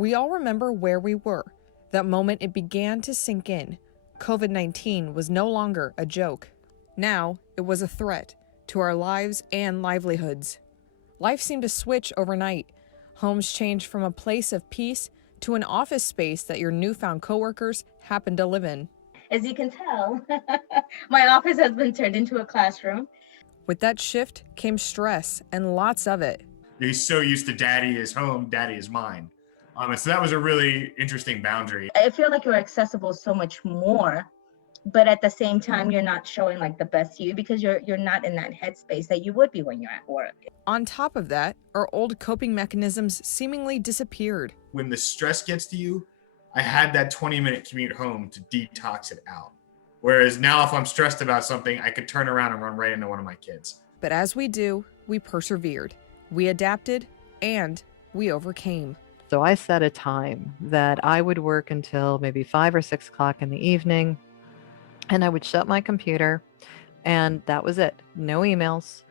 We all remember where we were, that moment it began to sink in. COVID-19 was no longer a joke. Now, it was a threat to our lives and livelihoods. Life seemed to switch overnight. Homes changed from a place of peace to an office space that your newfound coworkers happen to live in. As you can tell, my office has been turned into a classroom. With that shift came stress, and lots of it. He's so used to daddy is home, daddy is mine. And so that was a really interesting boundary. I feel like you're accessible so much more, but at the same time, you're not showing like the best you because you're not in that headspace that you would be when you're at work. On top of that, our old coping mechanisms seemingly disappeared. When the stress gets to you, I had that 20-minute commute home to detox it out. Whereas now if I'm stressed about something, I could turn around and run right into one of my kids. But as we do, we persevered, we adapted, and we overcame. So I set a time that I would work until maybe 5 or 6 o'clock in the evening, and I would shut my computer, and that was it. No emails,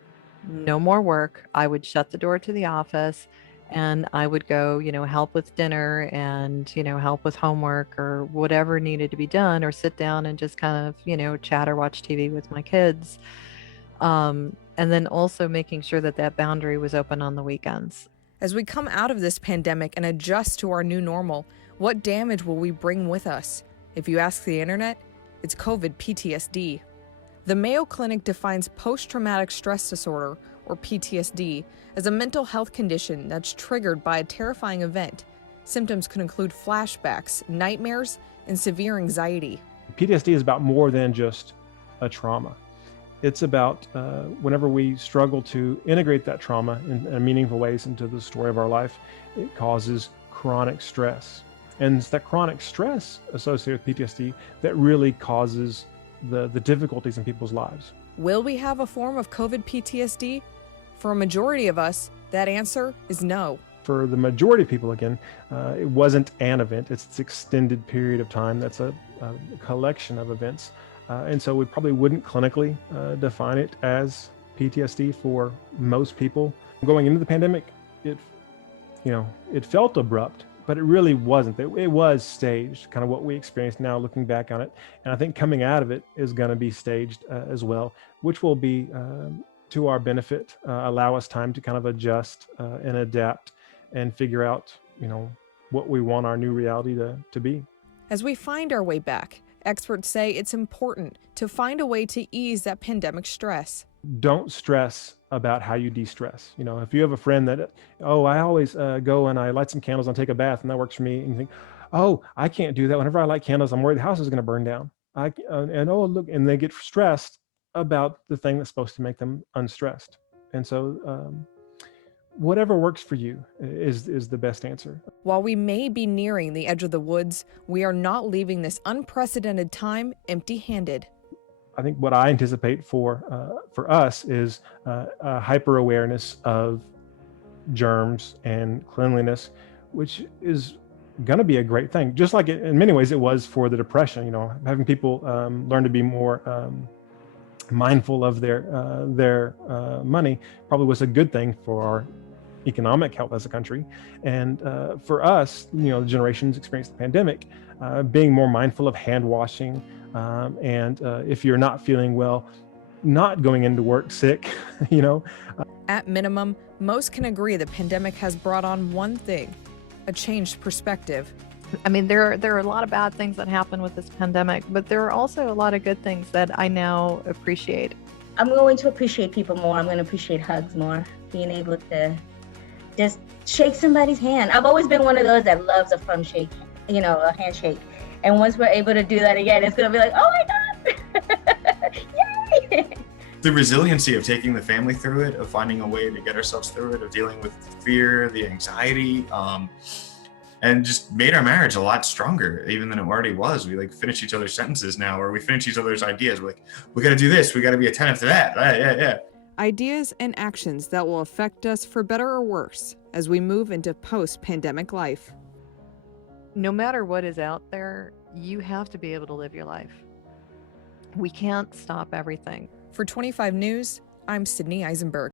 no more work. I would shut the door to the office, and I would go, help with dinner and, help with homework or whatever needed to be done, or sit down and just kind of, chat or watch TV with my kids. And then also making sure that boundary was open on the weekends. As we come out of this pandemic and adjust to our new normal, what damage will we bring with us? If you ask the internet, it's COVID PTSD. The Mayo Clinic defines post-traumatic stress disorder, or PTSD, as a mental health condition that's triggered by a terrifying event. Symptoms could include flashbacks, nightmares, and severe anxiety. PTSD is about more than just a trauma. It's about whenever we struggle to integrate that trauma in meaningful ways into the story of our life, it causes chronic stress. And it's that chronic stress associated with PTSD that really causes the difficulties in people's lives. Will we have a form of COVID PTSD? For a majority of us, that answer is no. For the majority of people, again, it wasn't an event. It's this extended period of time that's a collection of events. And so we probably wouldn't clinically define it as PTSD for most people. Going into the pandemic, it felt abrupt, but it really wasn't. It was staged, kind of what we experienced now looking back on it. And I think coming out of it is going to be staged as well, which will be to our benefit, allow us time to kind of adjust and adapt and figure out, what we want our new reality to be. As we find our way back, experts say it's important to find a way to ease that pandemic stress. Don't stress about how you de-stress. If you have a friend that, I always go and I light some candles and take a bath and that works for me, and you think, I can't do that. Whenever I light candles, I'm worried the house is going to burn down. And they get stressed about the thing that's supposed to make them unstressed. And so whatever works for you is the best answer. While we may be nearing the edge of the woods, we are not leaving this unprecedented time empty-handed. I think what I anticipate for us is a hyper-awareness of germs and cleanliness, which is going to be a great thing. Just like in many ways it was for the Depression, having people learn to be more mindful of their money probably was a good thing for our economic health as a country. And for us, the generations experienced the pandemic, being more mindful of hand washing, and if you're not feeling well, not going into work sick, At minimum, most can agree the pandemic has brought on one thing: a changed perspective. I mean, there are a lot of bad things that happen with this pandemic, but there are also a lot of good things that I now appreciate. I'm going to appreciate people more. I'm going to appreciate hugs more, being able to just shake somebody's hand. I've always been one of those that loves a firm shake, a handshake. And once we're able to do that again, it's going to be like, oh my God, yay! The resiliency of taking the family through it, of finding a way to get ourselves through it, of dealing with the fear, the anxiety, and just made our marriage a lot stronger, even than it already was. We finish each other's sentences now, or we finish each other's ideas. We're like, we got to do this. We got to be attentive to that. Yeah. Ideas and actions that will affect us for better or worse as we move into post-pandemic life. No matter what is out there, you have to be able to live your life. We can't stop everything. For 25 News, I'm Sydney Eisenberg.